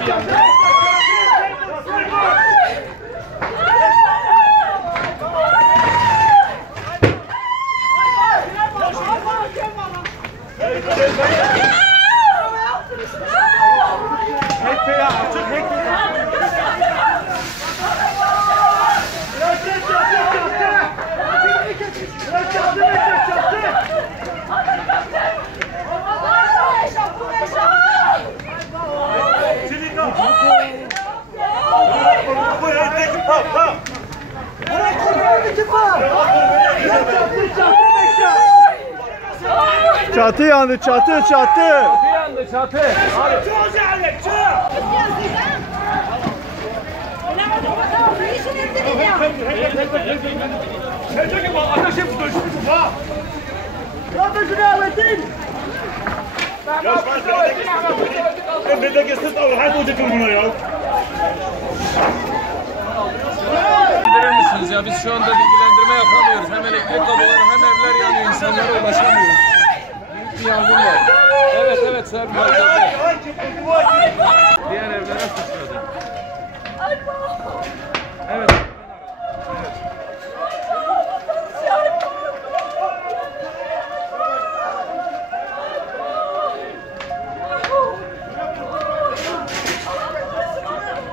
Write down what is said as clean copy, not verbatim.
bir yandı. Çatı yandı, çatı. Çatı yandı, çatı. İndirir misiniz ya? Biz şu anda bilgilendirme yapamıyoruz. Hem elektrik kabloları hem evler yanıyor. İnsanlara ulaşamıyoruz. Büyük bir yangın var. Evet, Sayın Valim.